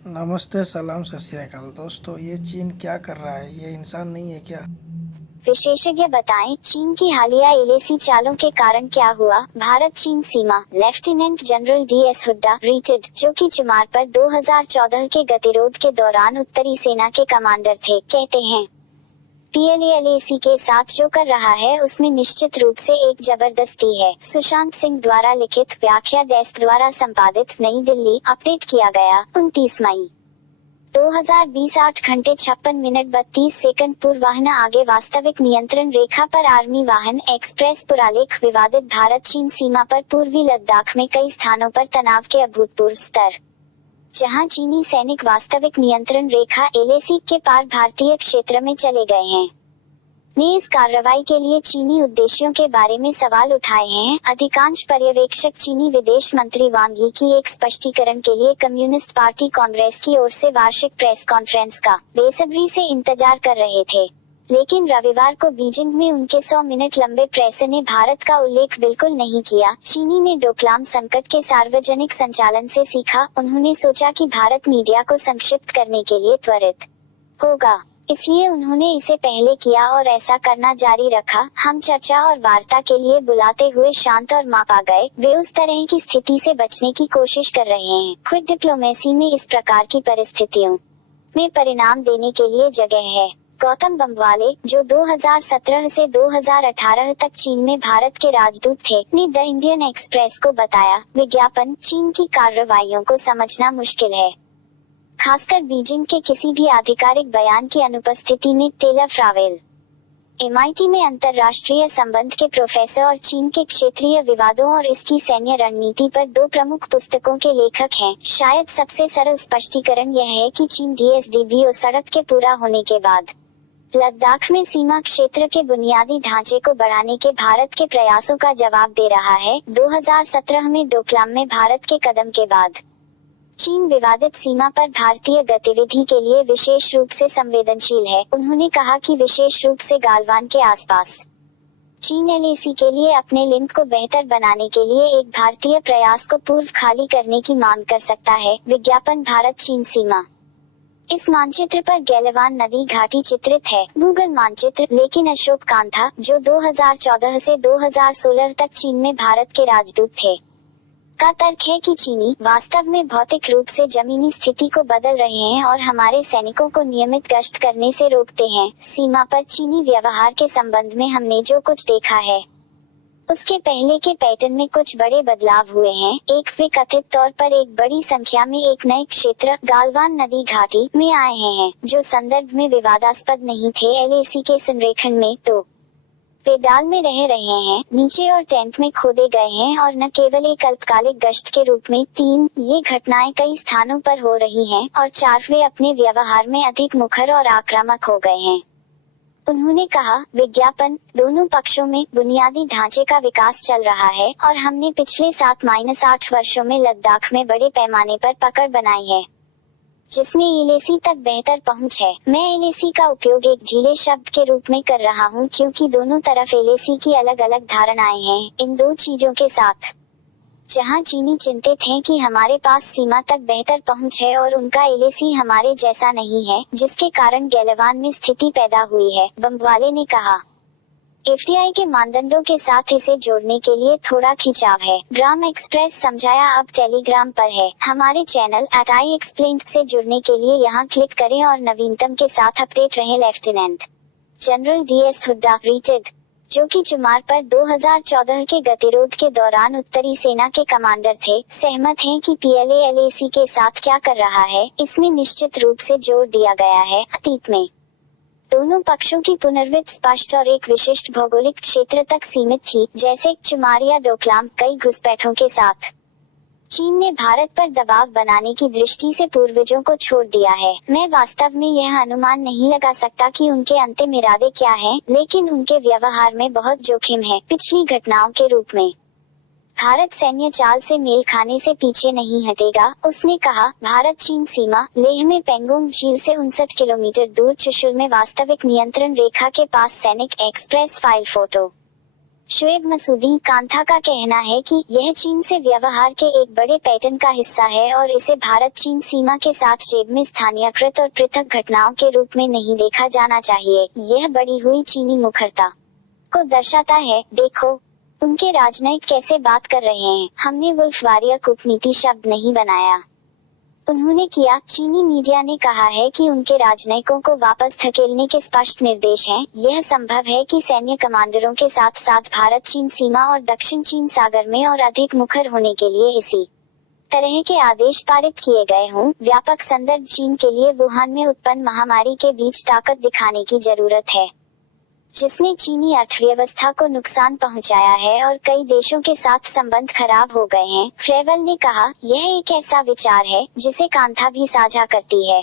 नमस्ते, सलाम, सत श्री अकाल। दोस्तों, ये चीन क्या कर रहा है? ये इंसान नहीं है क्या? विशेषज्ञ बताएं, चीन की हालिया एलएसी चालों के कारण क्या हुआ। भारत चीन सीमा। Lieutenant general DS Hooda retired, जो कि चुमार पर 2014 के गतिरोध के दौरान उत्तरी सेना के कमांडर थे, कहते हैं पीएलए के साथ जो कर रहा है उसमें निश्चित रूप से एक जबरदस्ती है। सुशांत सिंह द्वारा लिखित व्याख्या, डेस्क द्वारा संपादित, नई दिल्ली। अपडेट किया गया 29 मई 2020 8 घंटे 56 मिनट 32 सेकंड। पूर्व वाहन आगे। वास्तविक नियंत्रण रेखा पर आर्मी वाहन एक्सप्रेस। पुरालेख। विवादित भारत चीन सीमा पर पूर्वी लद्दाख में कई स्थानों पर तनाव के अभूतपूर्व स्तर, जहां चीनी सैनिक वास्तविक नियंत्रण रेखा एलएसी के पार भारतीय क्षेत्र में चले गए हैं, ने इस कार्रवाई के लिए चीनी उद्देश्यों के बारे में सवाल उठाए हैं। अधिकांश पर्यवेक्षक चीनी विदेश मंत्री वांग यी की एक स्पष्टीकरण के लिए कम्युनिस्ट पार्टी कांग्रेस की ओर से वार्षिक प्रेस कॉन्फ्रेंस का बेसब्री से इंतजार कर रहे थे, लेकिन रविवार को बीजिंग में उनके 100 मिनट लंबे प्रेस ने भारत का उल्लेख बिल्कुल नहीं किया। चीनी ने डोकलाम संकट के सार्वजनिक संचालन से सीखा। उन्होंने सोचा कि भारत मीडिया को संक्षिप्त करने के लिए त्वरित होगा, इसलिए उन्होंने इसे पहले किया और ऐसा करना जारी रखा। हम चर्चा और वार्ता के लिए बुलाते हुए शांत और मापा गए। वे उस तरह की स्थिति से बचने की कोशिश कर रहे हैं। खुद डिप्लोमेसी में इस प्रकार की परिस्थितियों में परिणाम देने के लिए जगह है। गौतम बम्बाले, जो 2017 से 2018 तक चीन में भारत के राजदूत थे, ने द इंडियन एक्सप्रेस को बताया, विज्ञापन चीन की कार्रवाइयों को समझना मुश्किल है, खासकर बीजिंग के किसी भी आधिकारिक बयान की अनुपस्थिति में। टेलर फ्रावेल, एमआईटी में अंतर्राष्ट्रीय संबंध के प्रोफेसर और चीन के क्षेत्रीय विवादों और इसकी सैन्य रणनीति पर 2 प्रमुख पुस्तकों के लेखक हैं। शायद सबसे सरल स्पष्टीकरण यह है कि चीन डीएसडीबीओ सड़क के पूरा होने के बाद लद्दाख में सीमा क्षेत्र के बुनियादी ढांचे को बढ़ाने के भारत के प्रयासों का जवाब दे रहा है। 2017 में डोकलाम में भारत के कदम के बाद चीन विवादित सीमा पर भारतीय गतिविधि के लिए विशेष रूप से संवेदनशील है। उन्होंने कहा कि विशेष रूप से गालवान के आसपास चीन एलएसी के लिए अपने लिंक को बेहतर बनाने के लिए एक भारतीय प्रयास को पूर्व खाली करने की मांग कर सकता है। विज्ञापन भारत चीन सीमा। इस मानचित्र पर गैलवान नदी घाटी चित्रित है। गूगल मानचित्र। लेकिन अशोक कांथा, जो 2014 से 2016 तक चीन में भारत के राजदूत थे, का तर्क है कि चीनी वास्तव में भौतिक रूप से जमीनी स्थिति को बदल रहे हैं और हमारे सैनिकों को नियमित गश्त करने से रोकते हैं। सीमा पर चीनी व्यवहार के संबंध में हमने जो कुछ देखा है उसके पहले के पैटर्न में कुछ बड़े बदलाव हुए हैं। एक, वे कथित तौर पर एक बड़ी संख्या में एक नए क्षेत्र गालवान नदी घाटी में आए हैं, जो संदर्भ में विवादास्पद नहीं थे एलएसी के संरेखण में। तो वे डाल में रह रहे हैं, नीचे और टैंक में खोदे गए हैं और न केवल एक अल्पकालिक गश्त के रूप में। 3, ये घटनाएं कई स्थानों पर हो रही हैं। और 4, वे अपने व्यवहार में अधिक मुखर और आक्रामक हो गए हैं। उन्होंने कहा, विज्ञापन, दोनों पक्षों में बुनियादी ढांचे का विकास चल रहा है और हमने पिछले 7-8 वर्षों में लद्दाख में बड़े पैमाने पर पकड़ बनाई है, जिसमें एलएसी तक बेहतर पहुंच है। मैं एलएसी का उपयोग एक ढीले शब्द के रूप में कर रहा हूं क्योंकि दोनों तरफ एलएसी की अलग अलग धारणाएं हैं। इन 2 चीजों के साथ, जहां चीनी चिंतित हैं कि हमारे पास सीमा तक बेहतर पहुंच है और उनका एलएसी हमारे जैसा नहीं है, जिसके कारण गैलवान में स्थिति पैदा हुई है, बम्बाले ने कहा। एफडीआई के मानदंडों के साथ इसे जोड़ने के लिए थोड़ा खिंचाव है। ग्राम एक्सप्रेस समझाया अब टेलीग्राम पर है। हमारे चैनल @iExplained से जुड़ने के लिए यहाँ क्लिक करें और नवीनतम के साथ अपडेट रहें। Lieutenant general DS Hooda retired, जो कि चुमार पर 2014 के गतिरोध के दौरान उत्तरी सेना के कमांडर थे, सहमत हैं कि पीएलए के साथ क्या कर रहा है इसमें निश्चित रूप से जोर दिया गया है। अतीत में दोनों पक्षों की पुनर्वित स्पष्ट और एक विशिष्ट भौगोलिक क्षेत्र तक सीमित थी, जैसे चुमार या डोकलाम। कई घुसपैठों के साथ चीन ने भारत पर दबाव बनाने की दृष्टि से पूर्वजों को छोड़ दिया है। मैं वास्तव में यह अनुमान नहीं लगा सकता कि उनके अंतिम इरादे क्या हैं, लेकिन उनके व्यवहार में बहुत जोखिम है। पिछली घटनाओं के रूप में भारत सैन्य चाल से मेल खाने से पीछे नहीं हटेगा, उसने कहा। भारत चीन सीमा। लेह में पेंगोंग झील से 59 किलोमीटर दूर चुशुल में वास्तविक नियंत्रण रेखा के पास सैनिक express. File photo Shuaib Masoodi कांथा का कहना है कि यह चीन से व्यवहार के एक बड़े पैटर्न का हिस्सा है और इसे भारत चीन सीमा के साथ जेब में स्थानीयकृत और पृथक घटनाओं के रूप में नहीं देखा जाना चाहिए। यह बढ़ी हुई चीनी मुखरता को दर्शाता है। देखो उनके राजनयिक कैसे बात कर रहे हैं। हमने वुल्फवारिया कूटनीति शब्द नहीं बनाया, उन्होंने किया। चीनी मीडिया ने कहा है कि उनके राजनयिकों को वापस धकेलने के स्पष्ट निर्देश हैं। यह संभव है कि सैन्य कमांडरों के साथ साथ भारत चीन सीमा और दक्षिण चीन सागर में और अधिक मुखर होने के लिए इसी तरह के आदेश पारित किए गए हों। व्यापक संदर्भ चीन के लिए वुहान में उत्पन्न महामारी के बीच ताकत दिखाने की जरूरत है, जिसने चीनी अर्थव्यवस्था को नुकसान पहुंचाया है और कई देशों के साथ संबंध खराब हो गए हैं। फ्रेवल ने कहा, यह एक ऐसा विचार है जिसे कांथा भी साझा करती है।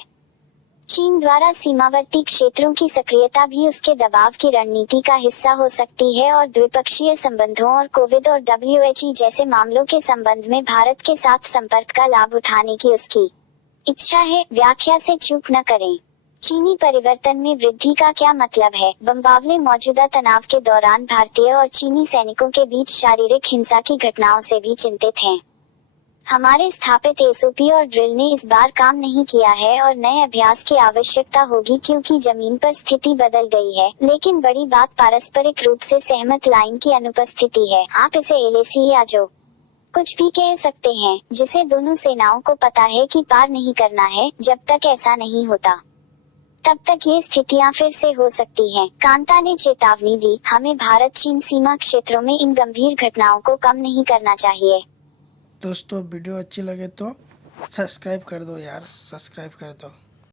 चीन द्वारा सीमावर्ती क्षेत्रों की सक्रियता भी उसके दबाव की रणनीति का हिस्सा हो सकती है और द्विपक्षीय संबंधों और कोविड और WHO जैसे मामलों के संबंध में भारत के साथ संपर्क का लाभ उठाने की उसकी इच्छा है। व्याख्या से चूक न करें। चीनी परिवर्तन में वृद्धि का क्या मतलब है? बम्बावले मौजूदा तनाव के दौरान भारतीय और चीनी सैनिकों के बीच शारीरिक हिंसा की घटनाओं से भी चिंतित हैं। हमारे स्थापित SOP और ड्रिल ने इस बार काम नहीं किया है और नए अभ्यास की आवश्यकता होगी क्योंकि जमीन पर स्थिति बदल गई है। लेकिन बड़ी बात पारस्परिक रूप से सहमत लाइन की अनुपस्थिति है। आप इसे LAC या जो कुछ भी कह सकते हैं, जिसे दोनों सेनाओं को पता है कि पार नहीं करना है। जब तक ऐसा नहीं होता तब तक ये स्थितियां फिर से हो सकती हैं। कांता ने चेतावनी दी, हमें भारत चीन सीमा क्षेत्रों में इन गंभीर घटनाओं को कम नहीं करना चाहिए। दोस्तों वीडियो अच्छी लगे तो सब्सक्राइब कर दो यार, सब्सक्राइब कर दो।